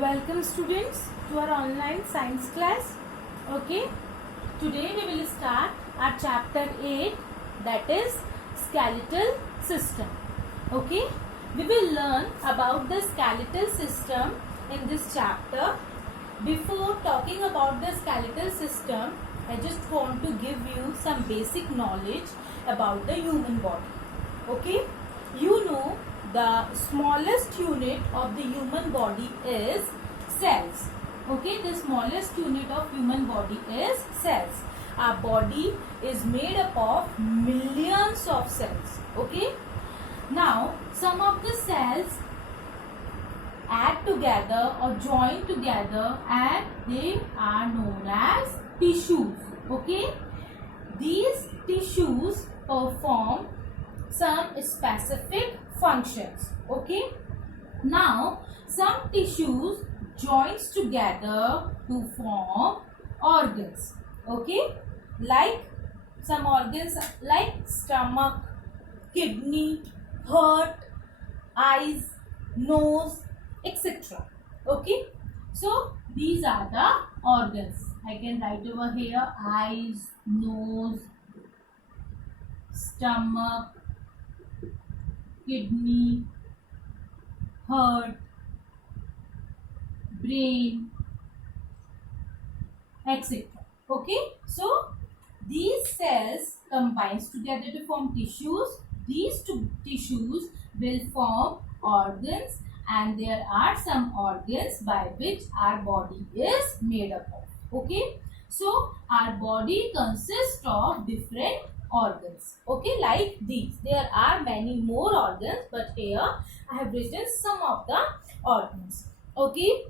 Welcome students to our online science class. Okay, today we will start our chapter 8, that is skeletal system. Okay, we will learn about the skeletal system in this chapter. Before talking about the skeletal system, I just want to give you some basic knowledge about the human body. Okay, you know the smallest unit of the human body is cells. Okay, the smallest unit of human body is cells. Our body is made up of millions of cells. Okay, now some of the cells add together or join together and they are known as tissues. Okay, these tissues perform some specific functions. Okay, now some tissues joins together to form organs. Okay, like some organs like stomach, kidney, heart, eyes, nose, etc. Okay, so these are the organs. I can write over here: eyes, nose, stomach, kidney, heart, brain, etc. Okay, so these cells combines together to form tissues. These two tissues will form organs, and there are some organs by which our body is made up of. Okay, so our body consists of different organs. Okay, like these. There are many more organs, but here I have written some of the organs. Okay,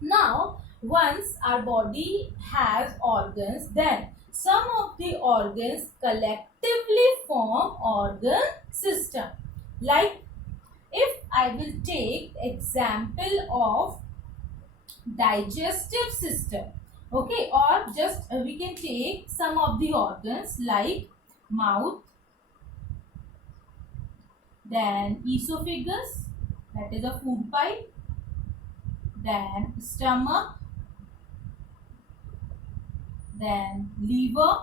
now once our body has organs, then some of the organs collectively form organ system. Like if I will take example of digestive system, okay, or just we can take some of the organs like mouth, then esophagus, that is a food pipe, then stomach, then liver,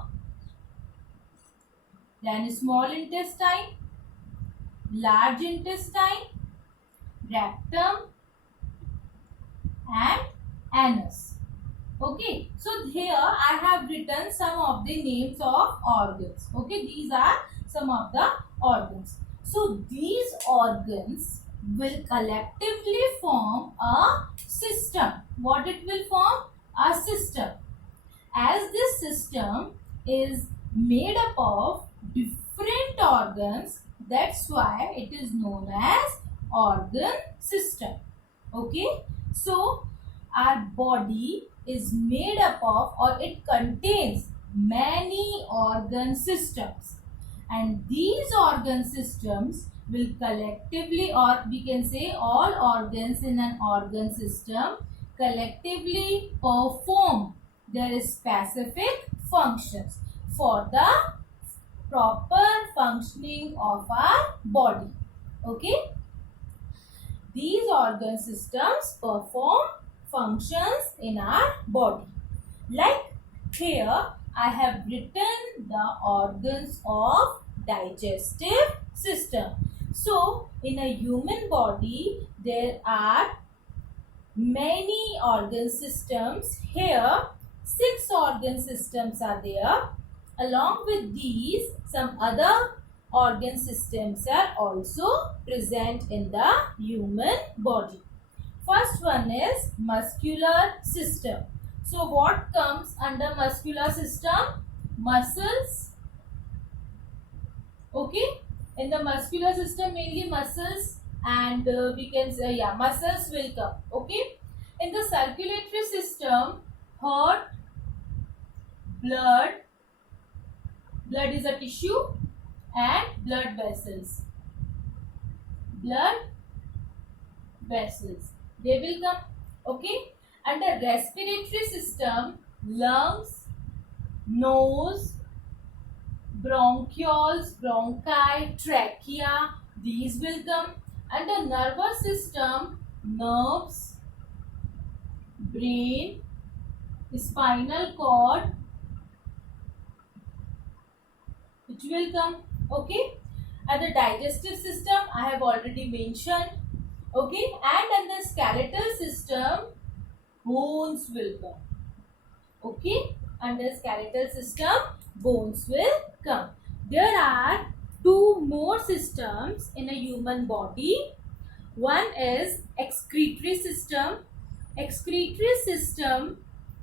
then small intestine, large intestine, rectum and anus. Okay, so here I have written some of the names of organs. Okay, these are some of the organs. So these organs will collectively form a system. What it will form? A system. As this system is made up of different organs, that's why it is known as organ system. Okay, so our body is made up of, or it contains many organ systems, and these organ systems will collectively, or we can say all organs in an organ system collectively perform their specific functions for the proper functioning of our body. Okay, these organ systems perform functions in our body. Like here I have written the organs of digestive system. So in a human body there are many organ systems. Here 6 organ systems are there. Along with these, some other organ systems are also present in the human body. First one is muscular system. So what comes under muscular system? Muscles. Okay, in the muscular system mainly muscles, and we can say muscles will come. Okay, in the circulatory system, heart, blood is a tissue, and blood vessels, they will come. Okay, under respiratory system, lungs, nose, bronchioles, bronchi, trachea, these will come. Under nervous system, nerves, brain, spinal cord, which will come. Okay, and the digestive system I have already mentioned. Okay, and in the skeletal system, bones will come. Okay, under skeletal system, bones will come. There are two more systems in a human body. One is excretory system. Excretory system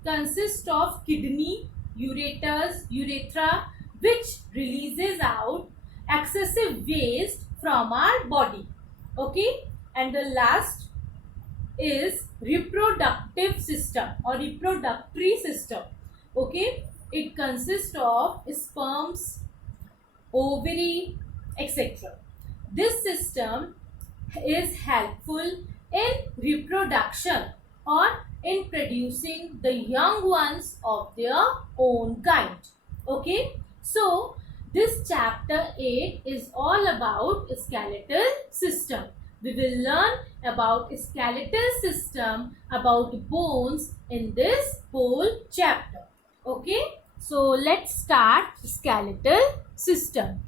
consists of kidney, urethra, which releases out excessive waste from our body. Okay, and the last is reproductive system or reproductory system. Okay, it consists of sperms, ovary, etc. This system is helpful in reproduction or in producing the young ones of their own kind. Okay, so this chapter 8 is all about skeletal system. We will learn about skeletal system, about bones in this whole chapter. Okay, so let's start skeletal system.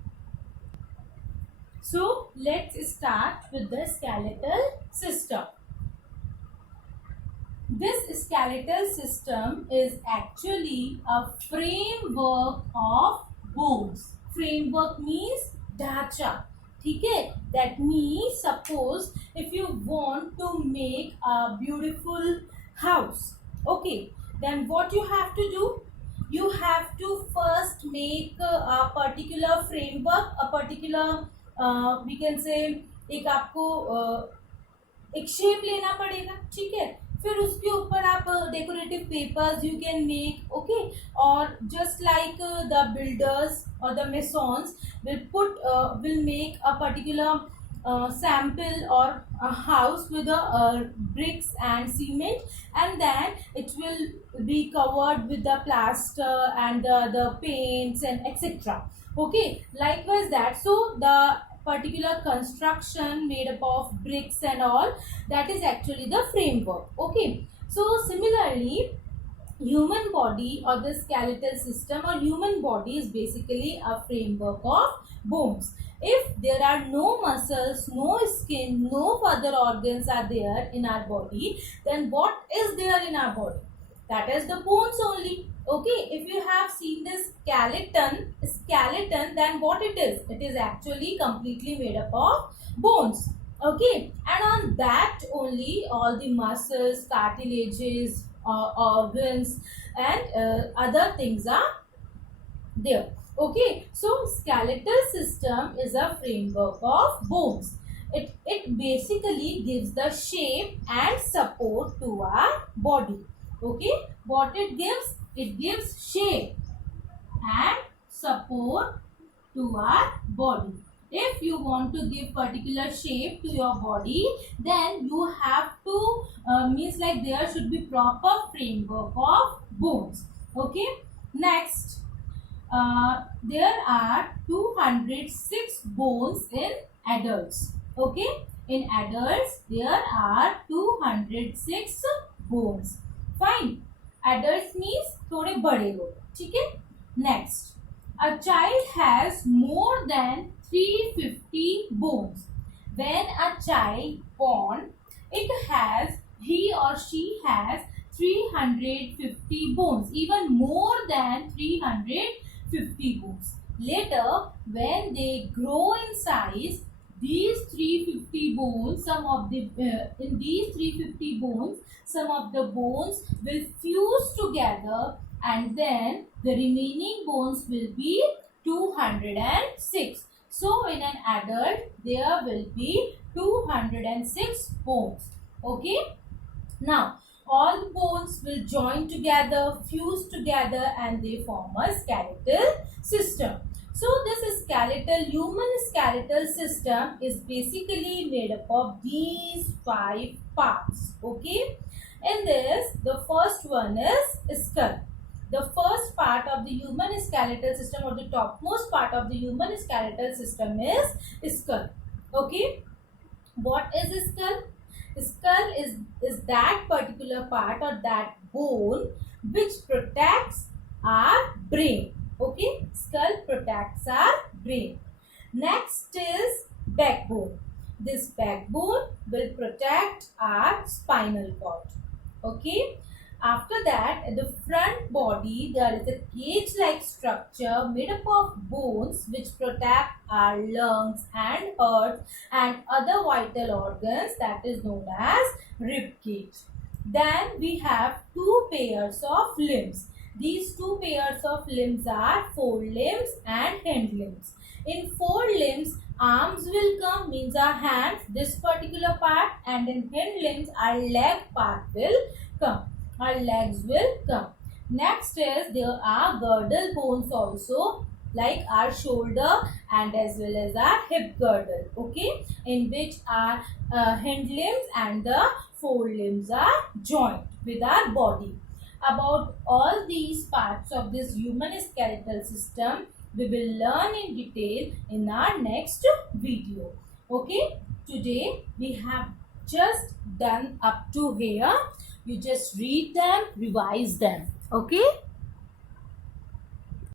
So let's start with the skeletal system. This skeletal system is actually a framework of bones. Framework means ढांचा. ठीक है? That means suppose if you want to make a beautiful house, okay, then what you have to do? You have to first make a particular framework, a particular we can say एक आपको एक shape लेना पड़ेगा. ठीक है? फिर उसके ऊपर आप decorative papers you can make. Okay, और just like the builders or the masons will make a particular sample or a house with the bricks and cement, and then it will be covered with the plaster and the paints and etc. Okay, likewise that. So the particular construction made up of bricks and all, that is actually the framework. Okay, so similarly human body or the skeletal system or human body is basically a framework of bones. If there are no muscles, no skin, no further organs are there in our body, then what is there in our body? That is the bones only. Okay, if you have seen this skeleton, then what it is? It is actually completely made up of bones. Okay, and on that only all the muscles, cartilages, organs and other things are there. Okay, so skeletal system is a framework of bones. It basically gives the shape and support to our body. Okay, what it gives? It gives shape and support to our body. If you want to give particular shape to your body, then you have to means like there should be proper framework of bones. Okay, next there are 206 bones in adults. Okay, in adults there are 206 bones. Fine, adults means थोड़े बड़े लोग. ठीक है, next, a child has more than 350 bones. When a child born, he or she has 350 bones, even more than 350 bones. Later, when they grow in size, these 350 bones, in these 350 bones, some of the bones will fuse together, and then the remaining bones will be 206. So in an adult there will be 206 bones. Okay, now all the bones will join together, fuse together, and they form a skeletal system. So this human skeletal system is basically made up of these 5 parts. Okay, in this the first one is skull. The first part of the human skeletal system, or the topmost part of the human skeletal system, is skull. Okay, what is skull? Skull is that particular part or that bone which protects our brain. Okay, skull protects our brain. Next is backbone. This backbone will protect our spinal cord. Okay. After that, at the front body, there is a cage-like structure made up of bones which protect our lungs and heart and other vital organs, that is known as rib cage. Then we have two pairs of limbs. These two pairs of limbs are forelimbs and hind limbs. In forelimbs, arms will come, means our hands, this particular part, and in hind limbs, our leg part will come. Our legs will come. Next is there are girdle bones also, like our shoulder and as well as our hip girdle. Okay, in which our hind limbs and the forelimbs are joined with our body. About all these parts of this human skeletal system, we will learn in detail in our next video. Okay, today we have just done up to here. You just read them, revise them. Okay.